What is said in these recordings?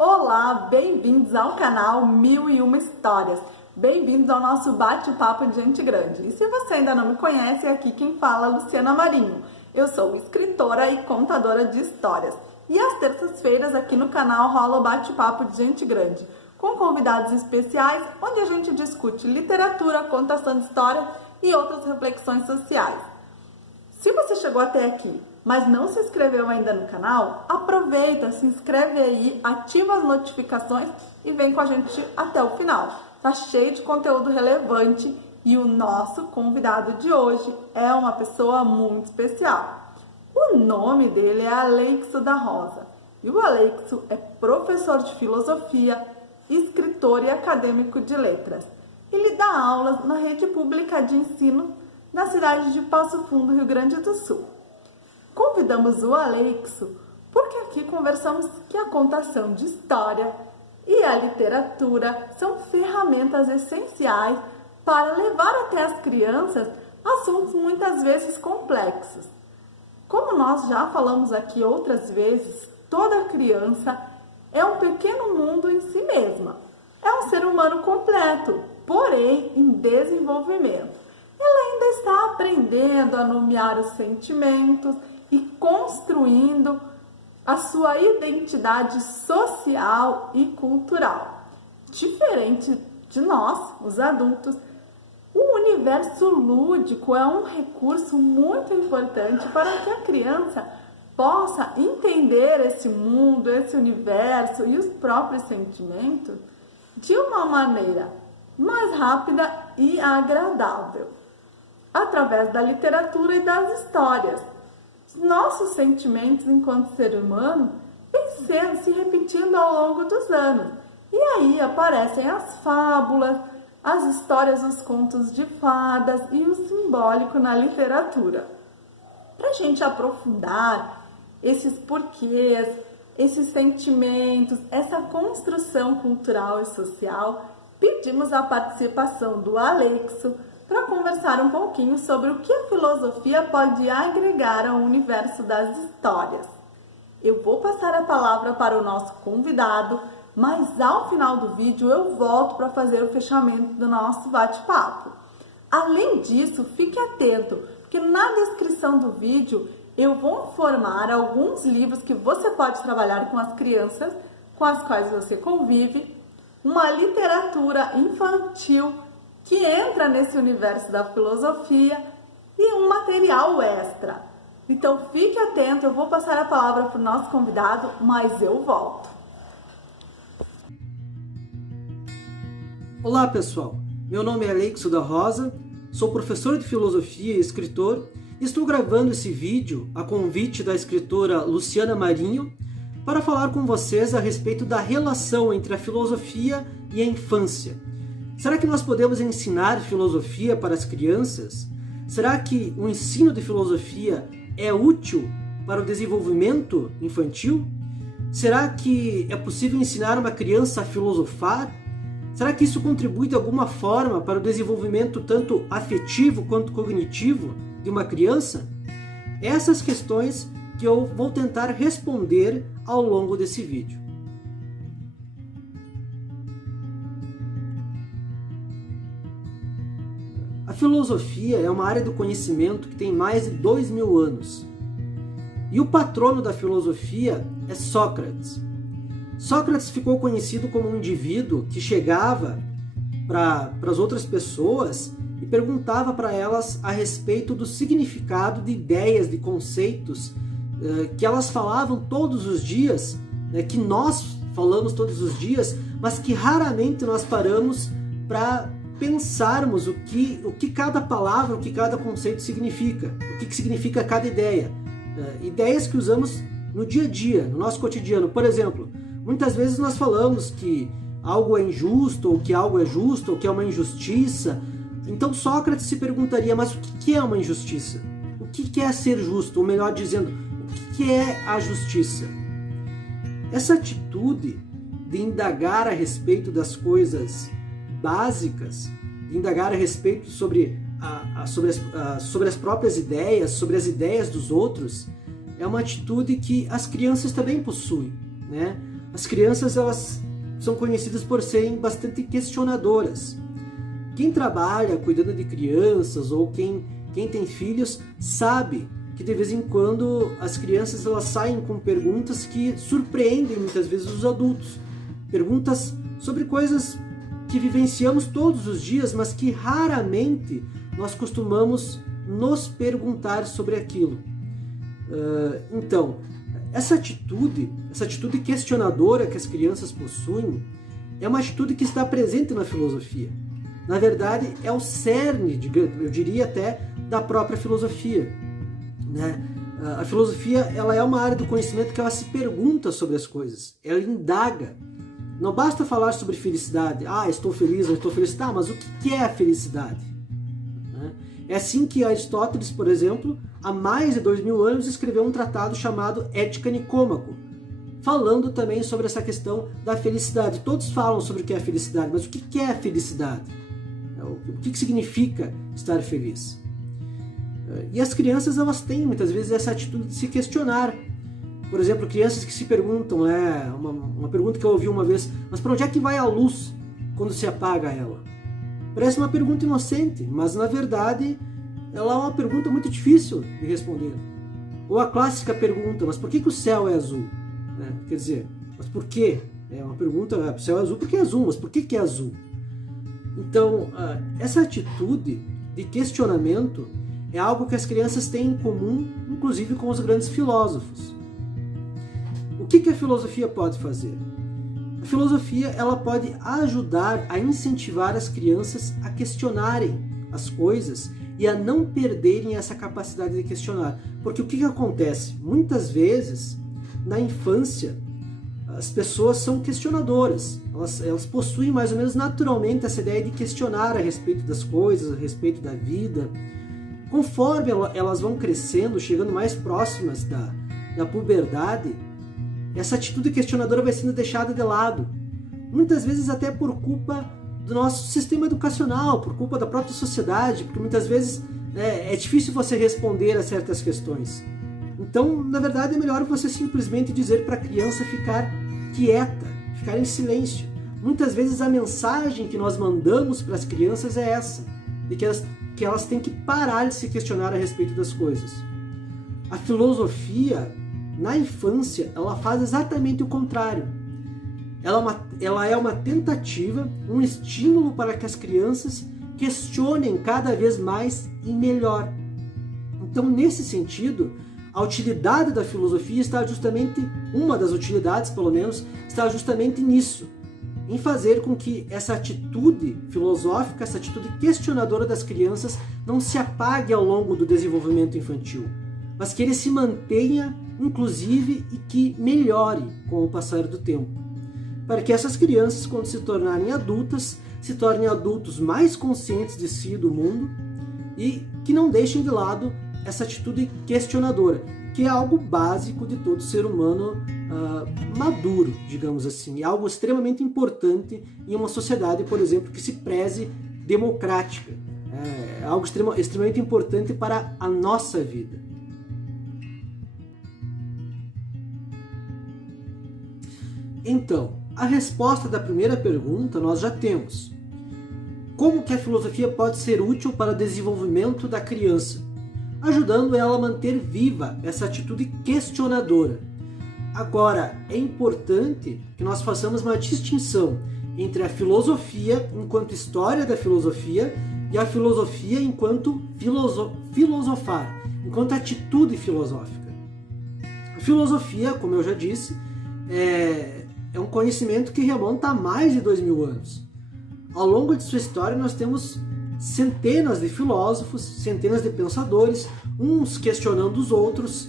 Olá, bem-vindos ao canal Mil e Uma Histórias. Bem-vindos ao nosso bate-papo de gente grande. E se você ainda não me conhece, aqui quem fala é Luciana Marinho. Eu sou escritora e contadora de histórias. E às terças-feiras aqui no canal rola o bate-papo de gente grande, com convidados especiais, onde a gente discute literatura, contação de história e outras reflexões sociais. Se você chegou até aqui, mas não se inscreveu ainda no canal, aproveita, se inscreve aí, ativa as notificações e vem com a gente até o final. Tá cheio de conteúdo relevante e o nosso convidado de hoje é uma pessoa muito especial. O nome dele é Aleixo da Rosa e o Aleixo é professor de filosofia, escritor e acadêmico de letras. Ele dá aulas na rede pública de ensino na cidade de Passo Fundo, Rio Grande do Sul. Convidamos o Aleixo porque aqui conversamos que a contação de história e a literatura são ferramentas essenciais para levar até as crianças assuntos muitas vezes complexos. Como nós já falamos aqui outras vezes, toda criança é um pequeno mundo em si mesma. É um ser humano completo, porém em desenvolvimento. Ela ainda está aprendendo a nomear os sentimentos e construindo a sua identidade social e cultural. Diferente de nós, os adultos, o universo lúdico é um recurso muito importante para que a criança possa entender esse mundo, esse universo e os próprios sentimentos de uma maneira mais rápida e agradável, através da literatura e das histórias. Nossos sentimentos enquanto ser humano vêm se repetindo ao longo dos anos. E aí aparecem as fábulas, as histórias, os contos de fadas e o simbólico na literatura. Para a gente aprofundar esses porquês, esses sentimentos, essa construção cultural e social, pedimos a participação do Aleixo para conversar um pouquinho sobre o que a filosofia pode agregar ao universo das histórias. Eu vou passar a palavra para o nosso convidado, mas ao final do vídeo eu volto para fazer o fechamento do nosso bate-papo. Além disso, fique atento, porque na descrição do vídeo eu vou informar alguns livros que você pode trabalhar com as crianças com as quais você convive, uma literatura infantil que entra nesse universo da filosofia e um material extra. Então fique atento, eu vou passar a palavra para o nosso convidado, mas eu volto. Olá pessoal, meu nome é Aleixo da Rosa, sou professor de filosofia e escritor e estou gravando esse vídeo a convite da escritora Luciana Marinho para falar com vocês a respeito da relação entre a filosofia e a infância. Será que nós podemos ensinar filosofia para as crianças? Será que o ensino de filosofia é útil para o desenvolvimento infantil? Será que é possível ensinar uma criança a filosofar? Será que isso contribui de alguma forma para o desenvolvimento tanto afetivo quanto cognitivo de uma criança? Essas questões que eu vou tentar responder ao longo desse vídeo. A filosofia é uma área do conhecimento que tem mais de 2000 anos. E o patrono da filosofia é Sócrates. Sócrates ficou conhecido como um indivíduo que chegava para as outras pessoas e perguntava para elas a respeito do significado de ideias, de conceitos que elas falavam todos os dias, que nós falamos todos os dias, mas que raramente nós paramos para pensarmos o que cada palavra, o que cada conceito significa, o que significa cada ideia. Ideias que usamos no dia a dia, no nosso cotidiano. Por exemplo, muitas vezes nós falamos que algo é injusto, ou que algo é justo, ou que é uma injustiça. Então Sócrates se perguntaria, mas o que é uma injustiça? O que é ser justo? Ou melhor dizendo, o que é a justiça? Essa atitude de indagar a respeito das coisas básicas, de indagar a respeito sobre as próprias ideias, sobre as ideias dos outros, é uma atitude que as crianças também possuem, né? as crianças elas são conhecidas por serem bastante questionadoras. Quem trabalha cuidando de crianças ou quem tem filhos sabe que de vez em quando as crianças elas saem com perguntas que surpreendem muitas vezes os adultos. Perguntas sobre coisas que vivenciamos todos os dias, mas que raramente nós costumamos nos perguntar sobre aquilo. Então, essa atitude questionadora que as crianças possuem é uma atitude que está presente na filosofia. Na verdade, é o cerne, eu diria até, da própria filosofia. Né? A filosofia ela é uma área do conhecimento que ela se pergunta sobre as coisas, ela indaga. Não basta falar sobre felicidade. Estou feliz, não estou feliz. Tá, mas o que é a felicidade? É assim que Aristóteles, por exemplo, há mais de 2000 anos, escreveu um tratado chamado Ética Nicômaco, falando também sobre essa questão da felicidade. Todos falam sobre o que é a felicidade, mas o que é a felicidade? O que significa estar feliz? E as crianças elas têm muitas vezes essa atitude de se questionar. Por exemplo, crianças que se perguntam, uma pergunta que eu ouvi uma vez, mas para onde é que vai a luz quando se apaga ela? Parece uma pergunta inocente, mas na verdade ela é uma pergunta muito difícil de responder. Ou a clássica pergunta, mas por que o céu é azul? Quer dizer, mas por quê? É uma pergunta, o céu é azul porque é azul, mas por que é azul? Então, essa atitude de questionamento é algo que as crianças têm em comum, inclusive com os grandes filósofos. O que a filosofia pode fazer? A filosofia ela pode ajudar a incentivar as crianças a questionarem as coisas e a não perderem essa capacidade de questionar. Porque o que acontece? Muitas vezes, na infância, as pessoas são questionadoras. Elas possuem mais ou menos naturalmente essa ideia de questionar a respeito das coisas, a respeito da vida. Conforme elas vão crescendo, chegando mais próximas da puberdade, essa atitude questionadora vai sendo deixada de lado. Muitas vezes até por culpa do nosso sistema educacional, por culpa da própria sociedade, porque muitas vezes é difícil você responder a certas questões. Então, na verdade, é melhor você simplesmente dizer para a criança ficar quieta, ficar em silêncio. Muitas vezes a mensagem que nós mandamos para as crianças é essa, de que elas têm que parar de se questionar a respeito das coisas. A filosofia, na infância, ela faz exatamente o contrário. Ela é uma tentativa, um estímulo para que as crianças questionem cada vez mais e melhor. Então, nesse sentido, a utilidade da filosofia está justamente, uma das utilidades, pelo menos, está justamente nisso, em fazer com que essa atitude filosófica, essa atitude questionadora das crianças não se apague ao longo do desenvolvimento infantil, mas que ele se mantenha, inclusive, e que melhore com o passar do tempo. Para que essas crianças, quando se tornarem adultas, se tornem adultos mais conscientes de si e do mundo e que não deixem de lado essa atitude questionadora, que é algo básico de todo ser humano maduro, digamos assim. É algo extremamente importante em uma sociedade, por exemplo, que se preze democrática. É algo extremamente importante para a nossa vida. Então, a resposta da primeira pergunta nós já temos. Como que a filosofia pode ser útil para o desenvolvimento da criança? Ajudando ela a manter viva essa atitude questionadora. Agora, é importante que nós façamos uma distinção entre a filosofia enquanto história da filosofia e a filosofia enquanto filosofar, enquanto atitude filosófica. A filosofia, como eu já disse, é um conhecimento que remonta a mais de 2000 anos. Ao longo de sua história, nós temos centenas de filósofos, centenas de pensadores, uns questionando os outros,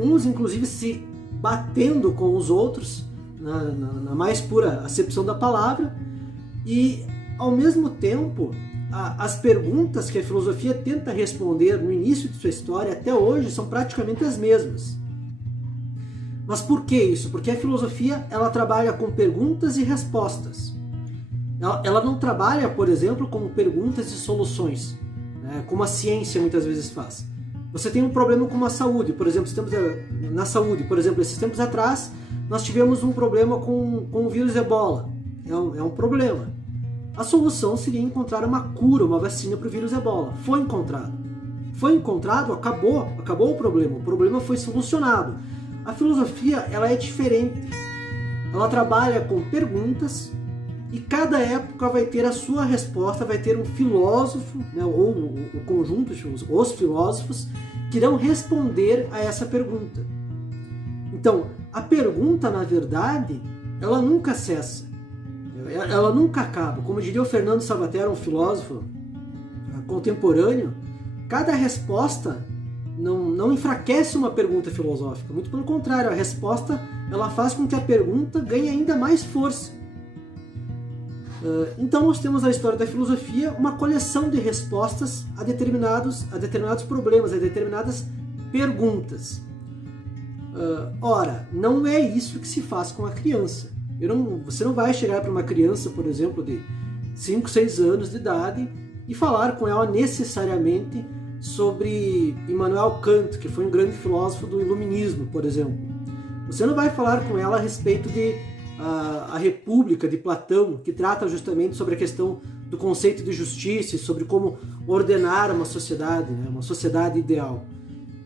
uns inclusive se batendo com os outros, na mais pura acepção da palavra, e ao mesmo tempo, as perguntas que a filosofia tenta responder no início de sua história até hoje são praticamente as mesmas. Mas por que isso? Porque a filosofia ela trabalha com perguntas e respostas. Ela não trabalha, por exemplo, com perguntas e soluções, como a ciência muitas vezes faz. Você tem um problema com a saúde, por exemplo, na saúde, por exemplo, esses tempos atrás nós tivemos um problema com o vírus Ebola. É um problema. A solução seria encontrar uma cura, uma vacina para o vírus Ebola. Foi encontrado. Foi encontrado, acabou o problema. O problema foi solucionado. A filosofia, ela é diferente. Ela trabalha com perguntas e cada época vai ter a sua resposta, vai ter um filósofo, né, ou o conjunto de filósofos, os filósofos, que irão responder a essa pergunta. Então, a pergunta, na verdade, ela nunca cessa. Ela nunca acaba. Como diria o Fernando Sabater, um filósofo contemporâneo, cada resposta não enfraquece uma pergunta filosófica. Muito pelo contrário, a resposta ela faz com que a pergunta ganhe ainda mais força. Então nós temos na história da filosofia uma coleção de respostas a determinados problemas, a determinadas perguntas. Ora, não é isso que se faz com a criança. Você não vai chegar para uma criança, por exemplo, de 5, 6 anos de idade e falar com ela necessariamente sobre Immanuel Kant, que foi um grande filósofo do Iluminismo, por exemplo. Você não vai falar com ela a respeito de a República de Platão, que trata justamente sobre a questão do conceito de justiça e sobre como ordenar uma sociedade, né, uma sociedade ideal.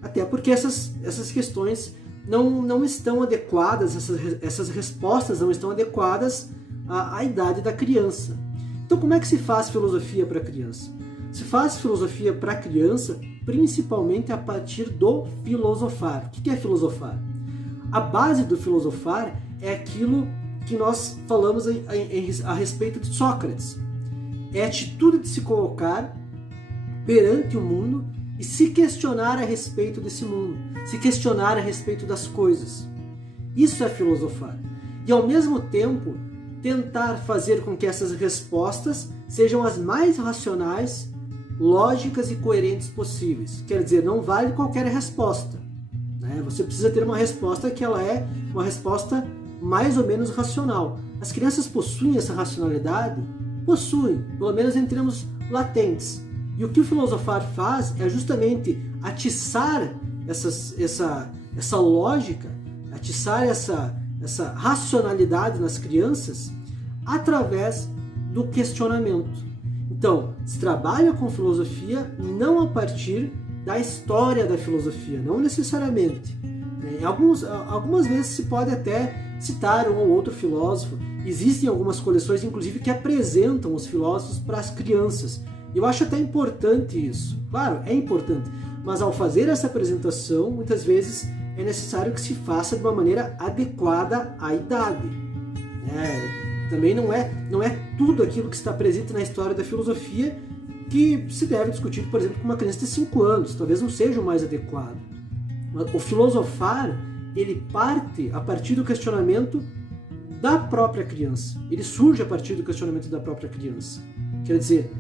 Até porque essas questões não estão adequadas, essas respostas não estão adequadas à idade da criança. Então como é que se faz filosofia para a criança? Se faz filosofia para a criança principalmente a partir do filosofar. O que é filosofar? A base do filosofar é aquilo que nós falamos a respeito de Sócrates. É a atitude de se colocar perante o mundo e se questionar a respeito desse mundo, se questionar a respeito das coisas. Isso é filosofar. E ao mesmo tempo, tentar fazer com que essas respostas sejam as mais racionais, lógicas e coerentes possíveis. Quer dizer, não vale qualquer resposta, né? Você precisa ter uma resposta que ela é uma resposta mais ou menos racional. As crianças possuem essa racionalidade? Possuem, pelo menos em termos latentes. E o que o filosofar faz é justamente atiçar essa lógica, atiçar essa racionalidade nas crianças através do questionamento. Então, se trabalha com filosofia não a partir da história da filosofia, não necessariamente. Algumas vezes se pode até citar um ou outro filósofo. Existem algumas coleções, inclusive, que apresentam os filósofos para as crianças. Eu acho até importante isso. Claro, é importante. Mas ao fazer essa apresentação, muitas vezes é necessário que se faça de uma maneira adequada à idade. Também não é tudo aquilo que está presente na história da filosofia que se deve discutir, por exemplo, com uma criança de 5 anos. Talvez não seja o mais adequado. O filosofar, ele parte a partir do questionamento da própria criança. Ele surge a partir do questionamento da própria criança. Quer dizer,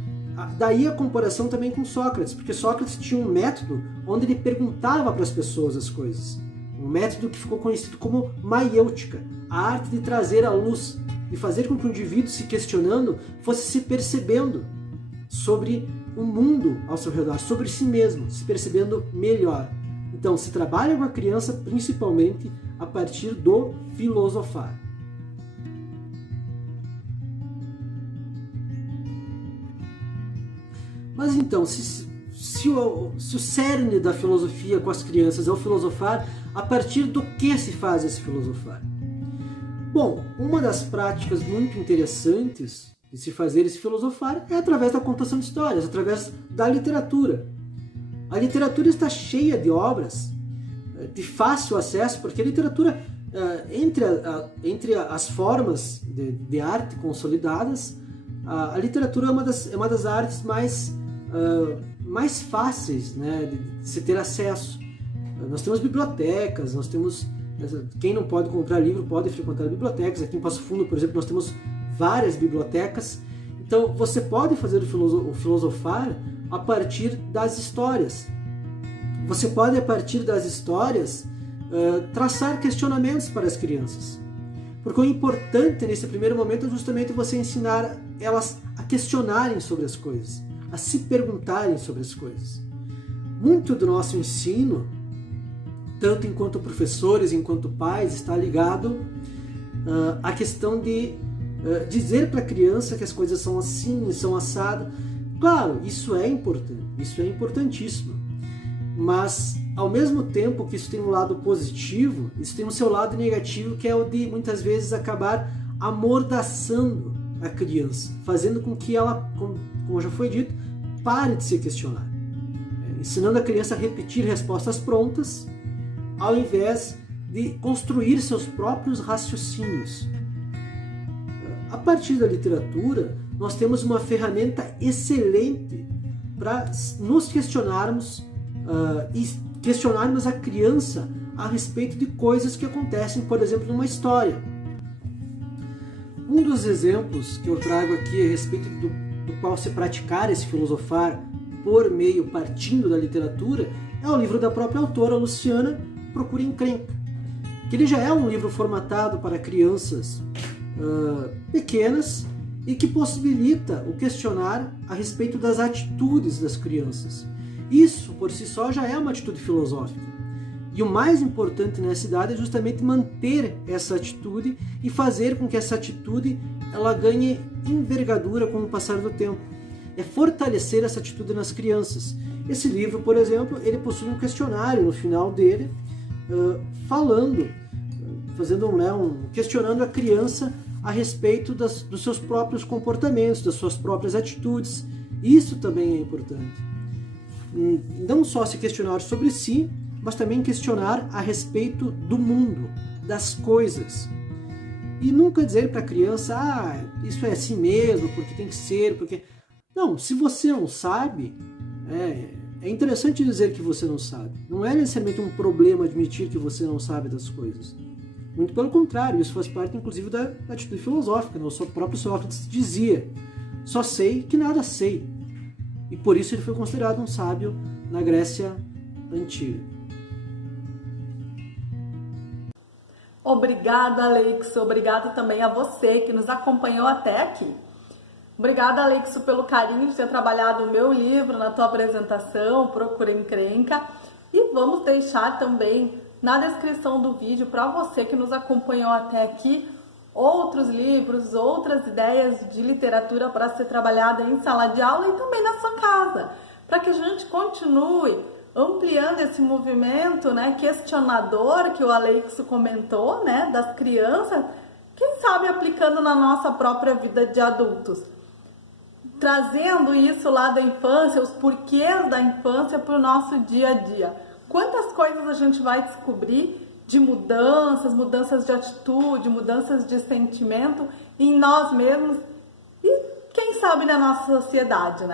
daí a comparação também com Sócrates, porque Sócrates tinha um método onde ele perguntava para as pessoas as coisas. Um método que ficou conhecido como maiêutica, a arte de trazer à luz, de fazer com que o indivíduo, se questionando, fosse se percebendo sobre o mundo ao seu redor, sobre si mesmo, se percebendo melhor. Então, se trabalha com a criança principalmente a partir do filosofar. Mas então, se o cerne da filosofia com as crianças é o filosofar, a partir do que se faz esse filosofar? Bom, uma das práticas muito interessantes de se fazer esse filosofar é através da contação de histórias, através da literatura. A literatura está cheia de obras de fácil acesso, porque a literatura, entre as formas de arte consolidadas, a literatura é uma das artes mais fáceis, né, de se ter acesso. Nós temos bibliotecas, quem não pode comprar livro pode frequentar bibliotecas. Aqui em Passo Fundo, por exemplo, nós temos várias bibliotecas. Então você pode fazer o filosofar a partir das histórias. Você pode, a partir das histórias, traçar questionamentos para as crianças. Porque o importante nesse primeiro momento é justamente você ensinar elas a questionarem sobre as coisas, a se perguntarem sobre as coisas. Muito do nosso ensino tanto enquanto professores, enquanto pais, está ligado à questão de dizer para a criança que as coisas são assim, são assado. Claro, isso é importante, isso é importantíssimo. Mas, ao mesmo tempo que isso tem um lado positivo, isso tem o seu lado negativo, que é o de, muitas vezes, acabar amordaçando a criança, fazendo com que ela, como já foi dito, pare de se questionar. Ensinando a criança a repetir respostas prontas, ao invés de construir seus próprios raciocínios. A partir da literatura, nós temos uma ferramenta excelente para nos questionarmos e questionarmos a criança a respeito de coisas que acontecem, por exemplo, numa história. Um dos exemplos que eu trago aqui a respeito do qual se praticar esse filosofar por meio, partindo da literatura, é o livro da própria autora, Luciana, Procura Encrenca, que ele já é um livro formatado para crianças pequenas e que possibilita o questionar a respeito das atitudes das crianças. Isso, por si só, já é uma atitude filosófica. E o mais importante nessa idade é justamente manter essa atitude e fazer com que essa atitude ela ganhe envergadura com o passar do tempo. É fortalecer essa atitude nas crianças. Esse livro, por exemplo, ele possui um questionário no final dele, questionando a criança a respeito dos seus próprios comportamentos, das suas próprias atitudes. Isso também é importante. Não só se questionar sobre si, mas também questionar a respeito do mundo, das coisas. E nunca dizer para a criança, isso é assim mesmo, porque tem que ser, porque... Não, se você não sabe, é interessante dizer que você não sabe. Não é necessariamente um problema admitir que você não sabe das coisas. Muito pelo contrário, isso faz parte, inclusive, da atitude filosófica. O próprio Sócrates dizia, só sei que nada sei. E por isso ele foi considerado um sábio na Grécia Antiga. Obrigada, Aleixo. Obrigada também a você que nos acompanhou até aqui. Obrigada, Aleixo, pelo carinho de ter trabalhado o meu livro na tua apresentação, Procura Encrenca. E vamos deixar também na descrição do vídeo, para você que nos acompanhou até aqui, outros livros, outras ideias de literatura para ser trabalhada em sala de aula e também na sua casa, para que a gente continue ampliando esse movimento, questionador que o Aleixo comentou, das crianças, quem sabe aplicando na nossa própria vida de adultos. Trazendo isso lá da infância, os porquês da infância para o nosso dia a dia. Quantas coisas a gente vai descobrir de mudanças de atitude, mudanças de sentimento em nós mesmos e quem sabe na nossa sociedade,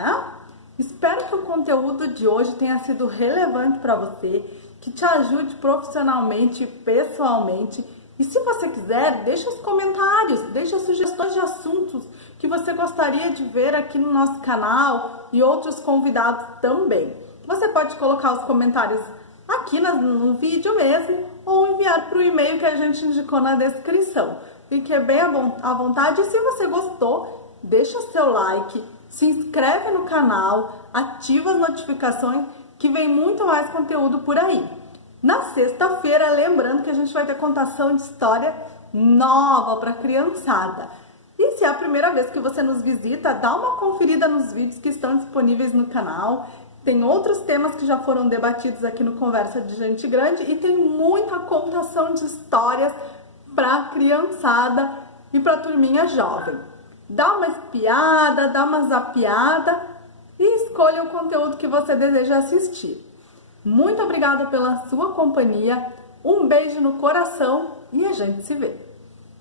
Espero que o conteúdo de hoje tenha sido relevante para você, que te ajude profissionalmente e pessoalmente. E se você quiser, deixa os comentários, deixa sugestões de assuntos que você gostaria de ver aqui no nosso canal e outros convidados também. Você pode colocar os comentários aqui no vídeo mesmo ou enviar para o e-mail que a gente indicou na descrição. Fique bem à vontade e se você gostou, deixa seu like, se inscreve no canal, ativa as notificações que vem muito mais conteúdo por aí. Na sexta-feira, lembrando que a gente vai ter contação de história nova para criançada. E se é a primeira vez que você nos visita, dá uma conferida nos vídeos que estão disponíveis no canal. Tem outros temas que já foram debatidos aqui no Conversa de Gente Grande e tem muita contação de histórias para criançada e para turminha jovem. Dá uma espiada, dá uma zapiada e escolha o conteúdo que você deseja assistir. Muito obrigada pela sua companhia, um beijo no coração e a gente se vê!